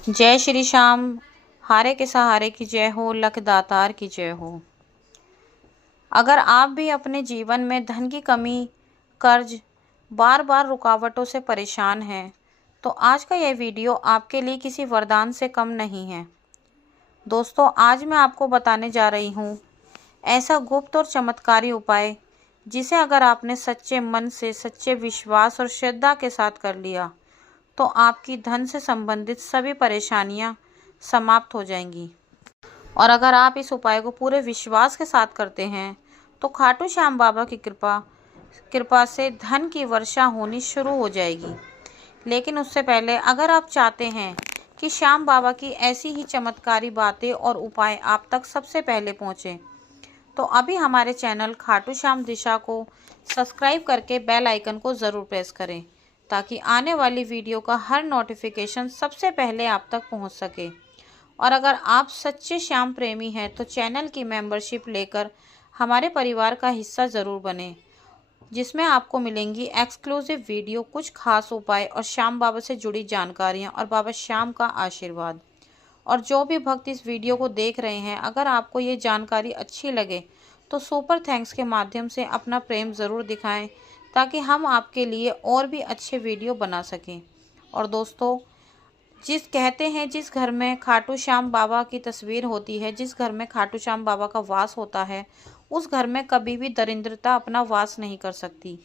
जय श्री श्याम। हारे के सहारे की जय हो, लख दातार की जय हो। अगर आप भी अपने जीवन में धन की कमी, कर्ज, बार बार रुकावटों से परेशान हैं, तो आज का यह वीडियो आपके लिए किसी वरदान से कम नहीं है। दोस्तों, आज मैं आपको बताने जा रही हूँ ऐसा गुप्त और चमत्कारी उपाय जिसे अगर आपने सच्चे मन से, सच्चे विश्वास और श्रद्धा के साथ कर लिया तो आपकी धन से संबंधित सभी परेशानियां समाप्त हो जाएंगी। और अगर आप इस उपाय को पूरे विश्वास के साथ करते हैं तो खाटू श्याम बाबा की कृपा से धन की वर्षा होनी शुरू हो जाएगी। लेकिन उससे पहले अगर आप चाहते हैं कि श्याम बाबा की ऐसी ही चमत्कारी बातें और उपाय आप तक सबसे पहले पहुँचें, तो अभी हमारे चैनल खाटू श्याम दिशा को सब्सक्राइब करके बेल आइकन को ज़रूर प्रेस करें ताकि आने वाली वीडियो का हर नोटिफिकेशन सबसे पहले आप तक पहुंच सके। और अगर आप सच्चे श्याम प्रेमी हैं तो चैनल की मेंबरशिप लेकर हमारे परिवार का हिस्सा ज़रूर बने, जिसमें आपको मिलेंगी एक्सक्लूसिव वीडियो, कुछ खास उपाय और श्याम बाबा से जुड़ी जानकारियां और बाबा श्याम का आशीर्वाद। और जो भी भक्त इस वीडियो को देख रहे हैं, अगर आपको ये जानकारी अच्छी लगे तो सुपर थैंक्स के माध्यम से अपना प्रेम ज़रूर दिखाएं ताकि हम आपके लिए और भी अच्छे वीडियो बना सकें। और दोस्तों, जिस घर में खाटू श्याम बाबा की तस्वीर होती है, जिस घर में खाटू श्याम बाबा का वास होता है, उस घर में कभी भी दरिद्रता अपना वास नहीं कर सकती।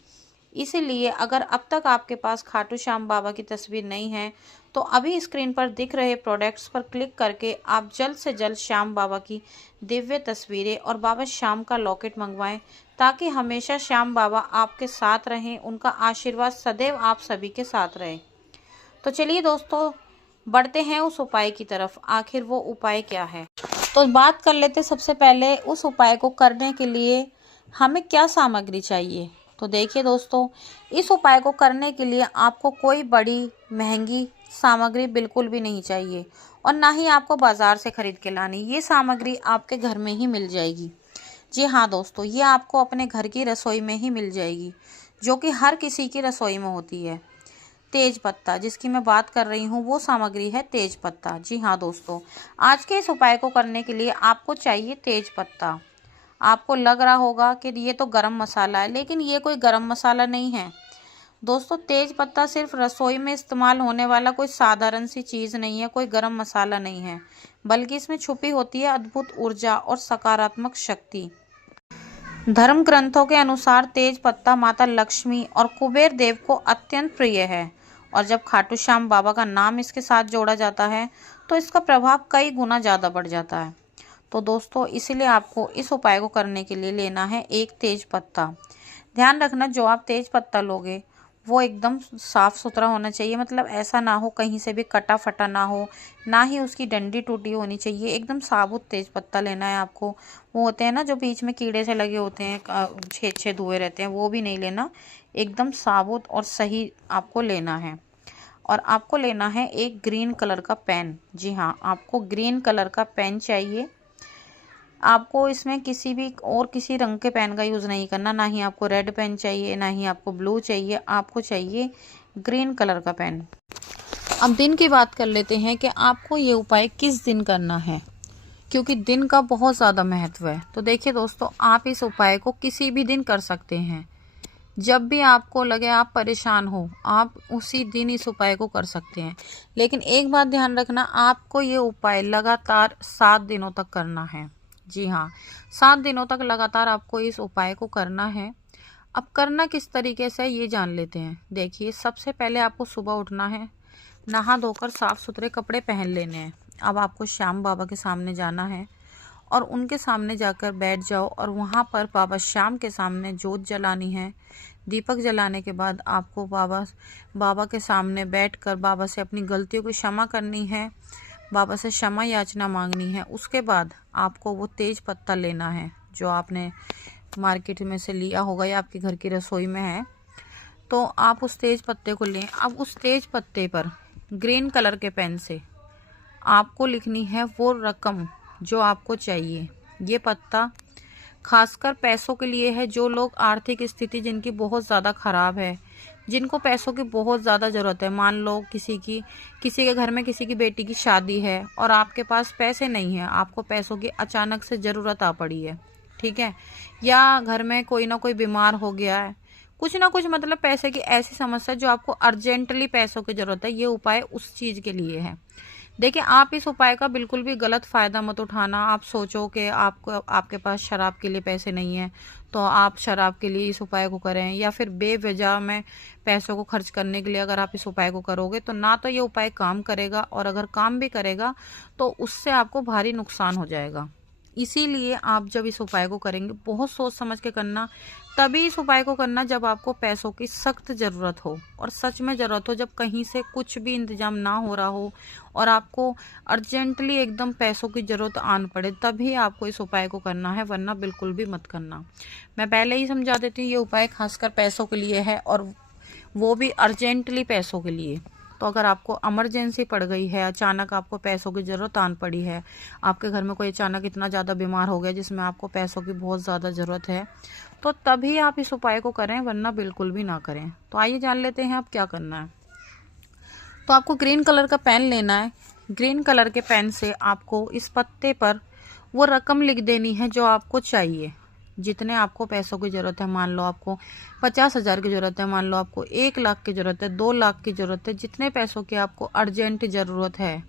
इसीलिए अगर अब तक आपके पास खाटू श्याम बाबा की तस्वीर नहीं है तो अभी स्क्रीन पर दिख रहे प्रोडक्ट्स पर क्लिक करके आप जल्द से जल्द श्याम बाबा की दिव्य तस्वीरें और बाबा श्याम का लॉकेट मंगवाएं ताकि हमेशा श्याम बाबा आपके साथ रहें, उनका आशीर्वाद सदैव आप सभी के साथ रहे। तो चलिए दोस्तों, बढ़ते हैं उस उपाय की तरफ। आखिर वो उपाय क्या है, तो बात कर लेते सबसे पहले उस उपाय को करने के लिए हमें क्या सामग्री चाहिए। तो देखिए दोस्तों, इस उपाय को करने के लिए आपको कोई बड़ी महंगी सामग्री बिल्कुल भी नहीं चाहिए और ना ही आपको बाज़ार से खरीद के लानी। ये सामग्री आपके घर में ही मिल जाएगी। जी हाँ दोस्तों, ये आपको अपने घर की रसोई में ही मिल जाएगी, जो कि हर किसी की रसोई में होती है। तेज पत्ता, जिसकी मैं बात कर रही हूँ, वो सामग्री है तेज पत्ता। जी हाँ दोस्तों, आज के इस उपाय को करने के लिए आपको चाहिए तेज पत्ता। आपको लग रहा होगा कि ये तो गरम मसाला है, लेकिन ये कोई गरम मसाला नहीं है दोस्तों। तेज पत्ता सिर्फ रसोई में इस्तेमाल होने वाला कोई साधारण सी चीज़ नहीं है, कोई गरम मसाला नहीं है, बल्कि इसमें छुपी होती है अद्भुत ऊर्जा और सकारात्मक शक्ति। धर्म ग्रंथों के अनुसार तेज पत्ता माता लक्ष्मी और कुबेर देव को अत्यंत प्रिय है और जब खाटू श्याम बाबा का नाम इसके साथ जोड़ा जाता है तो इसका प्रभाव कई गुना ज़्यादा बढ़ जाता है। तो दोस्तों, इसीलिए आपको इस उपाय को करने के लिए लेना है एक तेज पत्ता। ध्यान रखना, जो आप तेज पत्ता लोगे वो एकदम साफ़ सुथरा होना चाहिए, मतलब ऐसा ना हो कहीं से भी कटा फटा ना हो, ना ही उसकी डंडी टूटी होनी चाहिए। एकदम साबुत तेज पत्ता लेना है आपको। वो होते हैं ना जो बीच में कीड़े से लगे होते हैं, छेद छेद हुए रहते हैं, वो भी नहीं लेना। एकदम साबुत और सही आपको लेना है। और आपको लेना है एक ग्रीन कलर का पेन। जी हाँ, आपको ग्रीन कलर का पेन चाहिए। आपको इसमें किसी रंग के पेन का यूज़ नहीं करना, ना ही आपको रेड पेन चाहिए, ना ही आपको ब्लू चाहिए, आपको चाहिए ग्रीन कलर का पेन। अब दिन की बात कर लेते हैं कि आपको ये उपाय किस दिन करना है, क्योंकि दिन का बहुत ज़्यादा महत्व है। तो देखिए दोस्तों, आप इस उपाय को किसी भी दिन कर सकते हैं। जब भी आपको लगे आप परेशान हो, आप उसी दिन इस उपाय को कर सकते हैं। लेकिन एक बात ध्यान रखना, आपको ये उपाय लगातार 7 दिनों तक करना है। जी हाँ, 7 दिनों तक लगातार आपको इस उपाय को करना है। अब करना किस तरीके से ये जान लेते हैं। देखिए, सबसे पहले आपको सुबह उठना है, नहा धोकर साफ़ सुथरे कपड़े पहन लेने हैं। अब आपको श्याम बाबा के सामने जाना है और उनके सामने जाकर बैठ जाओ और वहाँ पर बाबा श्याम के सामने जोत जलानी है। दीपक जलाने के बाद आपको बाबा के सामने बैठकर बाबा से अपनी गलतियों की क्षमा करनी है, बाबा से क्षमा याचना मांगनी है। उसके बाद आपको वो तेज पत्ता लेना है जो आपने मार्केट में से लिया होगा या आपके घर की रसोई में है, तो आप उस तेज पत्ते को लें। अब उस तेज पत्ते पर ग्रीन कलर के पेन से आपको लिखनी है वो रकम जो आपको चाहिए। ये पत्ता खासकर पैसों के लिए है। जो लोग आर्थिक स्थिति जिनकी बहुत ज़्यादा ख़राब है, जिनको पैसों की बहुत ज़्यादा ज़रूरत है, मान लो किसी के घर में किसी की बेटी की शादी है और आपके पास पैसे नहीं है, आपको पैसों की अचानक से ज़रूरत आ पड़ी है, ठीक है, या घर में कोई ना कोई बीमार हो गया है, कुछ ना कुछ मतलब पैसे की ऐसी समस्या जो आपको अर्जेंटली पैसों की ज़रूरत है, ये उपाय उस चीज़ के लिए है। देखिए, आप इस उपाय का बिल्कुल भी गलत फ़ायदा मत उठाना। आप सोचो कि आपको आपके पास शराब के लिए पैसे नहीं हैं, तो आप शराब के लिए इस उपाय को करें, या फिर बेवजह में पैसों को खर्च करने के लिए अगर आप इस उपाय को करोगे तो ना तो ये उपाय काम करेगा, और अगर काम भी करेगा तो उससे आपको भारी नुकसान हो जाएगा। इसीलिए आप जब इस उपाय को करेंगे बहुत सोच समझ के करना। तभी इस उपाय को करना जब आपको पैसों की सख्त ज़रूरत हो, और सच में ज़रूरत हो, जब कहीं से कुछ भी इंतजाम ना हो रहा हो और आपको अर्जेंटली एकदम पैसों की ज़रूरत आन पड़े, तभी आपको इस उपाय को करना है, वरना बिल्कुल भी मत करना। मैं पहले ही समझा देती हूँ, ये उपाय खासकर पैसों के लिए है, और वो भी अर्जेंटली पैसों के लिए। तो अगर आपको इमरजेंसी पड़ गई है, अचानक आपको पैसों की ज़रूरत आन पड़ी है, आपके घर में कोई अचानक इतना ज़्यादा बीमार हो गया जिसमें आपको पैसों की बहुत ज़्यादा ज़रूरत है, तो तभी आप इस उपाय को करें, वरना बिल्कुल भी ना करें। तो आइए जान लेते हैं अब क्या करना है। तो आपको ग्रीन कलर का पेन लेना है। ग्रीन कलर के पेन से आपको इस पत्ते पर वो रकम लिख देनी है जो आपको चाहिए, जितने आपको पैसों की ज़रूरत है। मान लो आपको 50,000 की ज़रूरत है, मान लो आपको 1 लाख की ज़रूरत है, 2 लाख की ज़रूरत है, जितने पैसों की आपको अर्जेंट ज़रूरत है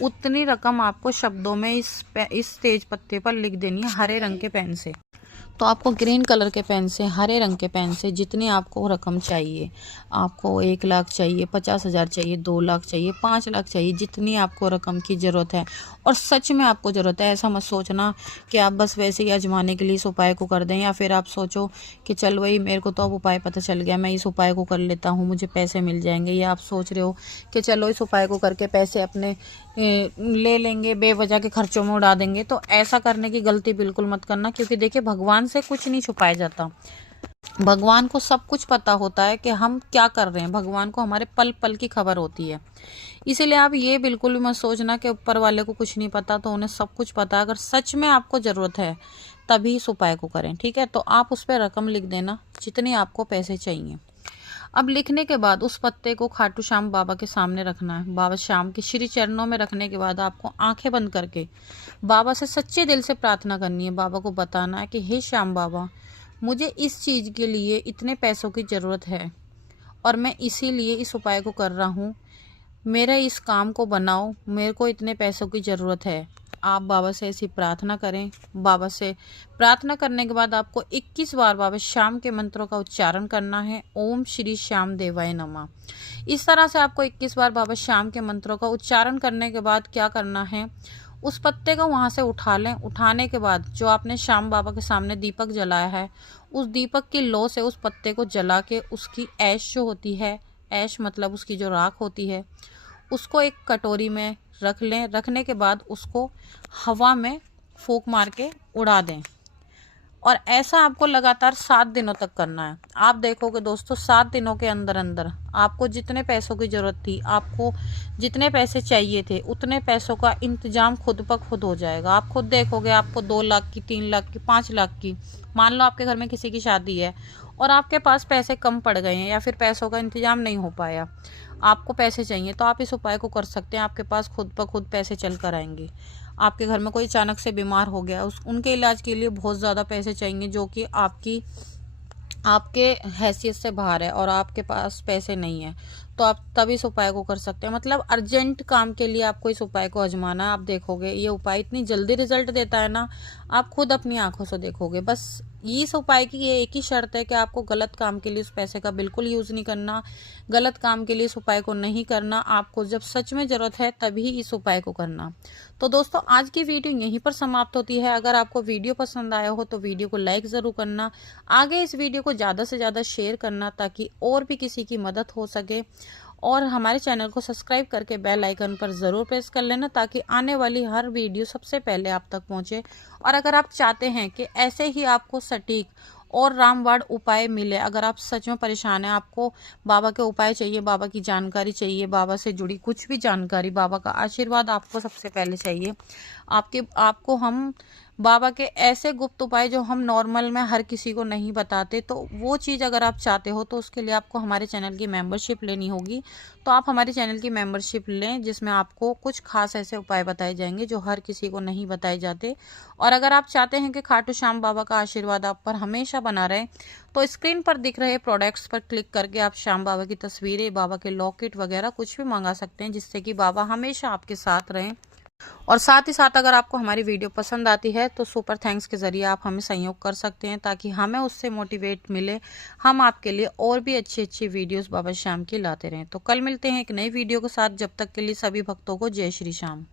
उतनी रकम आपको शब्दों में इस तेज पत्ते पर लिख देनी है हरे रंग के पेन से। तो आपको ग्रीन कलर के पेन से, हरे रंग के पेन से जितनी आपको रकम चाहिए, आपको 1 लाख चाहिए, 50,000 चाहिए, 2 लाख चाहिए, 5 लाख चाहिए, जितनी आपको रकम की ज़रूरत है, और सच में आपको ज़रूरत है, ऐसा मत सोचना कि आप बस वैसे ही आजमाने के लिए इस उपाय को कर दें, या फिर आप सोचो कि चल वही मेरे को तो अब उपाय पता चल गया, मैं इस उपाय को कर लेता हूँ, मुझे पैसे मिल जाएंगे, या आप सोच रहे हो कि चलो इस उपाय को करके पैसे अपने ले लेंगे, बेवजह के खर्चों में उड़ा देंगे। तो ऐसा करने की गलती बिल्कुल मत करना, क्योंकि देखिए भगवान से कुछ नहीं छुपाया जाता। भगवान को सब कुछ पता होता है कि हम क्या कर रहे हैं, भगवान को हमारे पल पल की खबर होती है। इसीलिए आप ये बिल्कुल भी मत सोचना कि ऊपर वाले को कुछ नहीं पता, तो उन्हें सब कुछ पता है। अगर सच में आपको ज़रूरत है तभी इस उपाय को करें, ठीक है। तो आप उस पर रकम लिख देना जितनी आपको पैसे चाहिए। अब लिखने के बाद उस पत्ते को खाटू श्याम बाबा के सामने रखना है। बाबा श्याम के श्री चरणों में रखने के बाद आपको आंखें बंद करके बाबा से सच्चे दिल से प्रार्थना करनी है। बाबा को बताना है कि हे श्याम बाबा, मुझे इस चीज़ के लिए इतने पैसों की ज़रूरत है और मैं इसीलिए इस उपाय को कर रहा हूँ, मेरे इस काम को बनाओ, मेरे को इतने पैसों की ज़रूरत है। आप बाबा से ऐसी प्रार्थना करें। बाबा से प्रार्थना करने के बाद आपको 21 बार बाबा श्याम के मंत्रों का उच्चारण करना है। ओम श्री श्याम देवाय नमः। इस तरह से आपको 21 बार बाबा श्याम के मंत्रों का उच्चारण करने के बाद क्या करना है, उस पत्ते को वहाँ से उठा लें। उठाने के बाद जो आपने श्याम बाबा के सामने दीपक जलाया है, उस दीपक की लौ से उस पत्ते को जला के उसकी ऐश जो होती है, ऐश मतलब उसकी जो राख होती है, उसको एक कटोरी में रख लें। रखने के बाद उसको हवा में फूंक मार के उड़ा दें, और ऐसा आपको लगातार 7 दिनों तक करना है। आप देखोगे दोस्तों, 7 दिनों के अंदर अंदर आपको जितने पैसों की ज़रूरत थी, आपको जितने पैसे चाहिए थे, उतने पैसों का इंतजाम खुद ब खुद हो जाएगा। आप खुद देखोगे, आपको 2 लाख की, 3 लाख की, 5 लाख की, मान लो आपके घर में किसी की शादी है और आपके पास पैसे कम पड़ गए हैं, या फिर पैसों का इंतजाम नहीं हो पाया, आपको पैसे चाहिए, तो आप इस उपाय को कर सकते हैं। आपके पास खुद ब खुद पैसे चल कर आएंगे। आपके घर में कोई अचानक से बीमार हो गया, उनके इलाज के लिए बहुत ज़्यादा पैसे चाहिए, जो कि आपके हैसियत से बाहर है और आपके पास पैसे नहीं है, तो आप तब इस उपाय को कर सकते हैं। मतलब अर्जेंट काम के लिए आपको इस उपाय को आजमाना है। आप देखोगे ये उपाय इतनी जल्दी रिजल्ट देता है ना, आप खुद अपनी आंखों से देखोगे। बस इस उपाय की ये एक ही शर्त है कि आपको गलत काम के लिए उस पैसे का बिल्कुल यूज़ नहीं करना, गलत काम के लिए इस उपाय को नहीं करना। आपको जब सच में ज़रूरत है तभी इस उपाय को करना। तो दोस्तों, आज की वीडियो यहीं पर समाप्त होती है। अगर आपको वीडियो पसंद आया हो तो वीडियो को लाइक ज़रूर करना, आगे इस वीडियो को ज़्यादा से ज़्यादा शेयर करना ताकि और भी किसी की मदद हो सके, और हमारे चैनल को सब्सक्राइब करके बेल आइकन पर ज़रूर प्रेस कर लेना ताकि आने वाली हर वीडियो सबसे पहले आप तक पहुंचे। और अगर आप चाहते हैं कि ऐसे ही आपको सटीक और रामबाण उपाय मिले, अगर आप सच में परेशान हैं, आपको बाबा के उपाय चाहिए, बाबा की जानकारी चाहिए, बाबा से जुड़ी कुछ भी जानकारी, बाबा का आशीर्वाद आपको सबसे पहले चाहिए, आपको हम बाबा के ऐसे गुप्त उपाय जो हम नॉर्मल में हर किसी को नहीं बताते। तो वो चीज़ अगर आप चाहते हो तो उसके लिए आपको हमारे चैनल की मेंबरशिप लेनी होगी। तो आप हमारे चैनल की मेंबरशिप लें, जिसमें आपको कुछ खास ऐसे उपाय बताए जाएंगे जो हर किसी को नहीं बताए जाते। और अगर आप चाहते हैं कि खाटू श्याम बाबा का आशीर्वाद आप पर हमेशा बना रहे, तो स्क्रीन पर दिख रहे प्रोडक्ट्स पर क्लिक करके आप श्याम बाबा की तस्वीरें, बाबा के लॉकेट वगैरह कुछ भी मंगा सकते हैं, जिससे कि बाबा हमेशा आपके साथ रहें। और साथ ही साथ अगर आपको हमारी वीडियो पसंद आती है तो सुपर थैंक्स के ज़रिए आप हमें सहयोग कर सकते हैं, ताकि हमें उससे मोटिवेट मिले, हम आपके लिए और भी अच्छी अच्छी वीडियोस बाबा श्याम की लाते रहें। तो कल मिलते हैं एक नई वीडियो के साथ। जब तक के लिए सभी भक्तों को जय श्री श्याम।